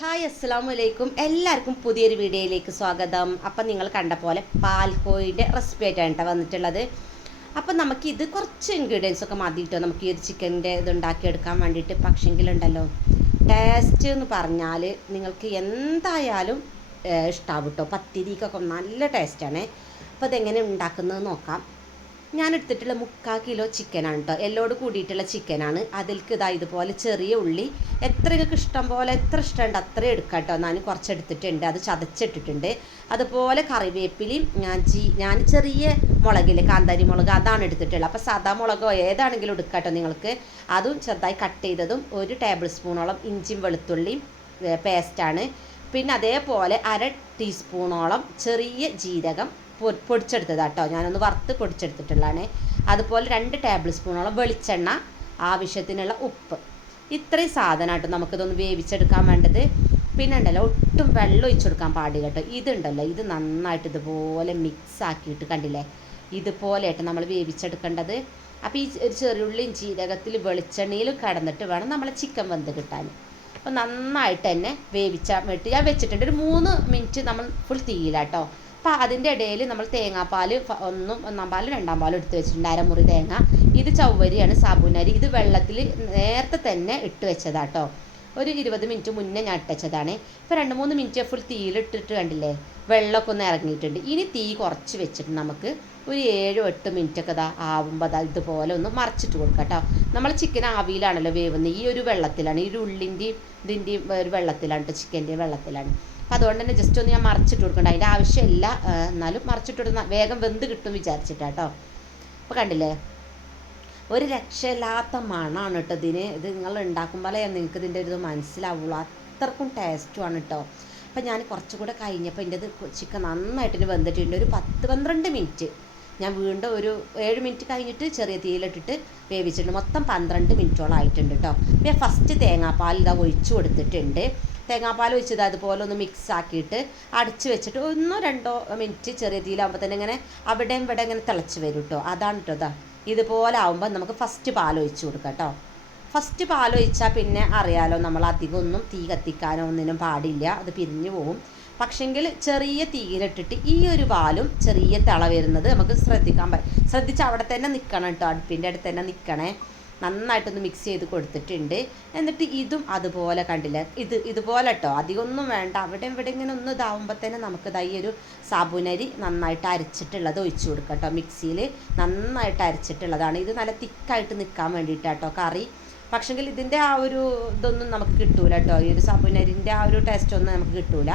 Hi അസ്സാം വലൈക്കും എല്ലാവർക്കും പുതിയൊരു വീഡിയോയിലേക്ക് സ്വാഗതം. അപ്പം നിങ്ങൾ കണ്ട പോലെ പാൽക്കോയിന്റെ റെസിപ്പി ആയിട്ടാണ് കേട്ടോ വന്നിട്ടുള്ളത്. അപ്പം നമുക്ക് ഇത് കുറച്ച് ഇൻഗ്രീഡിയൻസ് ഒക്കെ മതി കേട്ടോ നമുക്ക് ഈ ഒരു ചിക്കന്റെ ഇത് ഉണ്ടാക്കിയെടുക്കാൻ വേണ്ടിയിട്ട്. പക്ഷെങ്കിലുണ്ടല്ലോ ടേസ്റ്റ് എന്ന് പറഞ്ഞാൽ നിങ്ങൾക്ക് എന്തായാലും ഇഷ്ടാവും കേട്ടോ പത്തിരിക്കൊക്കെ നല്ല ടേസ്റ്റാണ് അപ്പോൾ അതെങ്ങനെ ഉണ്ടാക്കുന്നത് നോക്കാം. ഞാൻ എടുത്തിട്ടുള്ള മുക്കാൽ കിലോ ചിക്കനാണ് കേട്ടോ എല്ലോട് കൂടിയിട്ടുള്ള ചിക്കനാണ്. അതിൽക്ക് ഇതാ ഇതുപോലെ ചെറിയ ഉള്ളി. എത്ര നിങ്ങൾക്ക് ഇഷ്ടം പോലെ എത്ര ഇഷ്ടമുണ്ട് അത്രയും എടുക്കാം കേട്ടോ ഞാൻ കുറച്ച് എടുത്തിട്ടുണ്ട് അത് ചതച്ചിട്ടിട്ടുണ്ട്. അതുപോലെ കറിവേപ്പിലയും ഞാൻ ചീ ഞാൻ ചെറിയ മുളകില്ലേ കാന്താരി മുളക് അതാണ് എടുത്തിട്ടുള്ളത്. അപ്പോൾ സാധാ മുളകോ ഏതാണെങ്കിലും എടുക്കാം കേട്ടോ നിങ്ങൾക്ക്. അതും ചെറുതായി കട്ട് ചെയ്തതും ഒരു ടേബിൾ സ്പൂണോളം ഇഞ്ചിയും വെളുത്തുള്ളിയും പേസ്റ്റാണ്. പിന്നെ അതേപോലെ അര ടീസ്പൂണോളം ചെറിയ ജീരകം പൊടിച്ചെടുത്തതാണ് കേട്ടോ ഞാനൊന്ന് വറുത്ത് പൊടിച്ചെടുത്തിട്ടുള്ളതാണ്. അതുപോലെ രണ്ട് ടേബിൾ സ്പൂണോളം വെളിച്ചെണ്ണ ആവശ്യത്തിനുള്ള ഉപ്പ്. ഇത്രയും സാധനമായിട്ട് നമുക്കിതൊന്ന് വേവിച്ചെടുക്കാൻ വേണ്ടത്. പിന്നെ ഉണ്ടല്ലോ ഒട്ടും വെള്ളം ഒഴിച്ചു കൊടുക്കാൻ പാടില്ല കേട്ടോ. ഇതുണ്ടല്ലോ ഇത് നന്നായിട്ട് ഇതുപോലെ മിക്സ് ആക്കിയിട്ട് കണ്ടില്ലേ? ഇതുപോലെ ആയിട്ട് നമ്മൾ വേവിച്ചെടുക്കേണ്ടത്. അപ്പോൾ ഈ ചെറിയ ചെറിയുള്ളിയും ജീരകത്തിൽ വെളിച്ചെണ്ണയിലും കടന്നിട്ട് വേണം നമ്മളെ ചിക്കൻ വെന്ത് കിട്ടാൻ. അപ്പോൾ നന്നായിട്ട് തന്നെ വേവിച്ചാൽ വേണ്ടി ഞാൻ വെച്ചിട്ടുണ്ട്. ഒരു മൂന്ന് മിനിറ്റ് നമ്മൾ ഫുൾ തീയിലാട്ടോ അപ്പോൾ അതിന്റെ ഇടയിൽ നമ്മൾ തേങ്ങാപ്പാൽ ഒന്നും ഒന്നാം പാലും രണ്ടാം പാലും എടുത്ത് വെച്ചിട്ടുണ്ട്. അരമുറി തേങ്ങ. ഇത് ചവ്വരിയാണ് സാബുനരി ഇത് വെള്ളത്തിൽ നേരത്തെ തന്നെ ഇട്ട് വെച്ചതാട്ടോ ഒരു ഇരുപത് മിനിറ്റ് മുന്നേ ഞാൻ ഇട്ടച്ചതാണ് ഇപ്പോൾ രണ്ട് മൂന്ന് മിനിറ്റ് ഫുൾ തീയിലിട്ടിട്ട് കണ്ടില്ലേ? വെള്ളമൊക്കെ ഒന്ന് ഇറങ്ങിയിട്ടുണ്ട്. ഇനി തീ കുറച്ച് വെച്ചിട്ട് നമുക്ക് ഒരു ഏഴോ എട്ട് മിനിറ്റ് ഒക്കെ ഇതാ ആവുമ്പോൾ അതാ ഇതുപോലെ ഒന്ന് മറിച്ചിട്ട് കൊടുക്കാം കേട്ടോ. നമ്മൾ ചിക്കൻ ആവിയിലാണല്ലോ വേവുന്നത്. ഈ ഒരു വെള്ളത്തിലാണ് ഈ ഉള്ളിന്റെയും ഇതിന്റെയും ഒരു വെള്ളത്തിലാണ് കേട്ടോ ചിക്കന്റെയും വെള്ളത്തിലാണ്. അപ്പം അതുകൊണ്ട് തന്നെ ജസ്റ്റ് ഒന്ന് ഞാൻ മറിച്ചിട്ട് കൊടുക്കണ്ട. അതിന്റെ ആവശ്യമില്ല. എന്നാലും മറിച്ചിട്ട് കൊടുക്കുന്ന വേഗം വെന്ത് കിട്ടും വിചാരിച്ചിട്ടാട്ടോ അപ്പോൾ കണ്ടില്ലേ? ഒരു രക്ഷയില്ലാത്ത മണമാണ് കേട്ടോ ഇതിന്. ഇത് നിങ്ങൾ ഉണ്ടാക്കുമ്പോഴേ നിങ്ങൾക്ക് ഇതിന്റെ ഒരു ഇത് മനസ്സിലാവുള്ളൂ. അത്രക്കും ടേസ്റ്റുമാണ് കേട്ടോ അപ്പം ഞാൻ കുറച്ചുകൂടെ കഴിഞ്ഞപ്പോൾ എന്റെ ചിക്കൻ നന്നായിട്ട് വെന്തിട്ടുണ്ട്. ഒരു പത്ത് പന്ത്രണ്ട് മിനിറ്റ് ഞാൻ വീണ്ടും ഒരു ഏഴ് മിനിറ്റ് കഴിഞ്ഞിട്ട് ചെറിയ തീയിലിട്ടിട്ട് വേവിച്ചിട്ടുണ്ട്. മൊത്തം പന്ത്രണ്ട് മിനിറ്റോളം ആയിട്ടുണ്ട് കേട്ടോ പിന്നെ ഫസ്റ്റ് തേങ്ങാപ്പാൽ ഇതാ ഒഴിച്ചു കൊടുത്തിട്ടുണ്ട്. തേങ്ങാപ്പാൽ ഒഴിച്ചത് അതുപോലെ ഒന്ന് മിക്സ് ആക്കിയിട്ട് അടച്ച് വെച്ചിട്ട് ഒന്നോ രണ്ടോ മിനിറ്റ് ചെറിയ തീയിലാകുമ്പോൾ തന്നെ ഇങ്ങനെ അവിടെയും ഇവിടെ ഇങ്ങനെ തിളച്ച് വരും കേട്ടോ അതാണ് കേട്ടോ ഇതാ. ഇതുപോലെ ആവുമ്പോൾ നമുക്ക് ഫസ്റ്റ് പാൽ ഒഴിച്ച് കൊടുക്കാം കേട്ടോ ഫസ്റ്റ് പാൽ ഒഴിച്ചാൽ പിന്നെ അറിയാലോ നമ്മൾ അധികം ഒന്നും തീ കത്തിക്കാനോ ഒന്നിനും പാടില്ല. അത് പിരിഞ്ഞു പോകും പക്ഷെങ്കിൽ ചെറിയ തീയിലിട്ടിട്ട് ഈ ഒരു പാലും ചെറിയ തിള വരുന്നത് നമുക്ക് ശ്രദ്ധിക്കാൻ പറ്റും ശ്രദ്ധിച്ച് അവിടെ തന്നെ നിൽക്കണം കേട്ടോ അടുപ്പിന്റെ അടുത്ത് തന്നെ നിൽക്കണേ നന്നായിട്ടൊന്ന് മിക്സ് ചെയ്ത് കൊടുത്തിട്ടുണ്ട്. എന്നിട്ട് ഇതും അതുപോലെ കണ്ടില്ല? ഇത് ഇതുപോലെ കേട്ടോ അധികമൊന്നും വേണ്ട. അവിടെ ഇവിടെ ഇങ്ങനെ ഒന്ന് ഇതാവുമ്പോൾ തന്നെ നമുക്ക് ഇതായി ഒരു സാബുനരി നന്നായിട്ട് അരച്ചിട്ടുള്ളത് ഒഴിച്ചു കൊടുക്കാം കേട്ടോ മിക്സിയിൽ നന്നായിട്ട് അരച്ചിട്ടുള്ളതാണ്. ഇത് നല്ല തിക്കായിട്ട് നിൽക്കാൻ വേണ്ടിയിട്ടാട്ടോ കറി. പക്ഷെങ്കിൽ ഇതിന്റെ ആ ഒരു ഇതൊന്നും നമുക്ക് കിട്ടൂല കേട്ടോ ഈ ഒരു സാബുനരിന്റെ ആ ഒരു ടേസ്റ്റ് ഒന്നും നമുക്ക് കിട്ടൂല.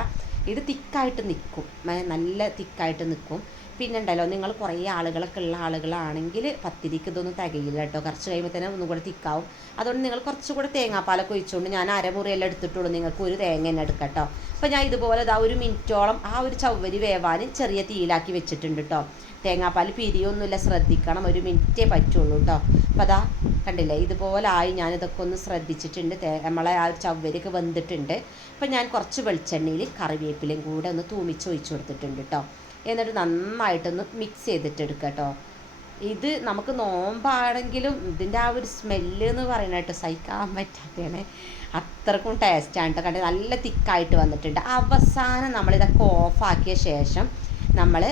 ഇത് തിക്കായിട്ട് നിൽക്കും നല്ല തിക്കായിട്ട് നിൽക്കും പിന്നെ ഉണ്ടല്ലോ നിങ്ങൾ കുറേ ആളുകളൊക്കെ ഉള്ള ആളുകളാണെങ്കിൽ പത്തിരിക്ക് ഇതൊന്നും തികയില്ല കേട്ടോ കുറച്ച് കഴിയുമ്പോൾ തന്നെ ഒന്നും കൂടെ തിക്കാവും. അതുകൊണ്ട് നിങ്ങൾ കുറച്ചുകൂടെ തേങ്ങാപ്പാലൊക്കെ ഒഴിച്ചുകൊണ്ട് ഞാൻ അരമുറിയെല്ലാം എടുത്തിട്ടുള്ളൂ. നിങ്ങൾക്ക് ഒരു തേങ്ങ തന്നെ എടുക്കാം കേട്ടോ അപ്പോൾ ഞാൻ ഇതുപോലെ ഇതാ ഒരു മിനിറ്റോളം ആ ഒരു ചവ്വരി വേവാൻ ചെറിയ തീയിലാക്കി വെച്ചിട്ടുണ്ട് കേട്ടോ തേങ്ങാപ്പാൽ പിരിയൊന്നുമില്ല. ശ്രദ്ധിക്കണം. ഒരു മിനിറ്റേ പറ്റുള്ളൂ കേട്ടോ അപ്പോൾ അതാ കണ്ടില്ലേ ഇതുപോലെ ആയി ഞാനിതൊക്കെ ഒന്ന് ശ്രദ്ധിച്ചിട്ടുണ്ട്. നമ്മളെ ആ ഒരു ചവ്വരിയൊക്കെ വെന്തിട്ടുണ്ട്. അപ്പോൾ ഞാൻ കുറച്ച് വെളിച്ചെണ്ണയിൽ കറിവേപ്പിലയും കൂടെ ഒന്ന് തൂമിച്ച് ഒഴിച്ചു കൊടുത്തിട്ടുണ്ട് കേട്ടോ എന്നിട്ട് നന്നായിട്ടൊന്ന് മിക്സ് ചെയ്തിട്ടെടുക്കുക കേട്ടോ. ഇത് നമുക്ക് നോമ്പാണെങ്കിലും ഇതിന്റെ ആ ഒരു സ്മെല്ല് എന്ന് പറയുന്നത് കേട്ടോ സഹിക്കാൻ പറ്റാത്തതാണ്. അത്രക്കും ടേസ്റ്റാണ് കേട്ടോ. കണ്ടത് നല്ല തിക്കായിട്ട് വന്നിട്ടുണ്ട്. അവസാനം നമ്മളിതൊക്കെ ഓഫാക്കിയ ശേഷം നമ്മൾ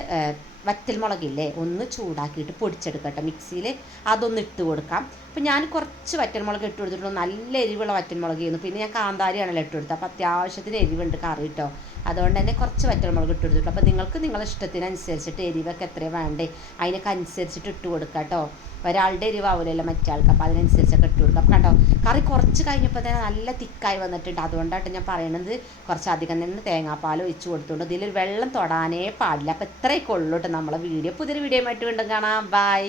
വറ്റൽമുളകില്ലേ ഒന്ന് ചൂടാക്കിയിട്ട് പൊടിച്ചെടുക്കട്ടെ. മിക്സിയിൽ അതൊന്ന് ഇട്ട് കൊടുക്കാം. അപ്പം ഞാൻ കുറച്ച് വറ്റൽമുളക് ഇട്ട് കൊടുത്തിട്ടുള്ളൂ. നല്ല എരിവുള്ള വറ്റൽമുളക് ചെയ്യുന്നു പിന്നെ ഞാൻ കാന്താരിയാണല്ലോ ഇട്ട് കൊടുത്തത്. അപ്പോൾ അത്യാവശ്യത്തിന് എരിവുണ്ട് കറി കേട്ടോ അതുകൊണ്ട് തന്നെ കുറച്ച് വറ്റൽമുളക് ഇട്ട് കൊടുത്തിട്ടു അപ്പോൾ നിങ്ങൾക്ക് നിങ്ങളുടെ ഇഷ്ടത്തിനനുസരിച്ചിട്ട് എരിവൊക്കെ എത്രയാണ് വേണ്ടേ? അതിനൊക്കെ അനുസരിച്ചിട്ട് ഇട്ട് കൊടുക്കാം കേട്ടോ ഒരാളുടെ എരിവാവില്ലല്ലോ മറ്റാൾക്ക് അപ്പോൾ അതിനനുസരിച്ചൊക്കെ ഇട്ട് കൊടുക്കുക അപ്പോൾ കണ്ടോ കറി കുറച്ച് കഴിഞ്ഞപ്പോൾ തന്നെ നല്ല തിക്കായി വന്നിട്ടുണ്ട്. അതുകൊണ്ടാണ് ഞാൻ പറയണത്. കുറച്ചധികം തന്നെ തേങ്ങാപ്പാൽ ഒഴിച്ച് കൊടുത്തുകൊണ്ട് ഇതിൽ വെള്ളം തൊടാനേ പാടില്ല. അപ്പോൾ ഇത്രയൊക്കെ ഉള്ളൂ നമ്മളെ വീഡിയോ. പുതിയൊരു വീഡിയോ ആയിട്ട് വീണ്ടും കാണാം. ബൈ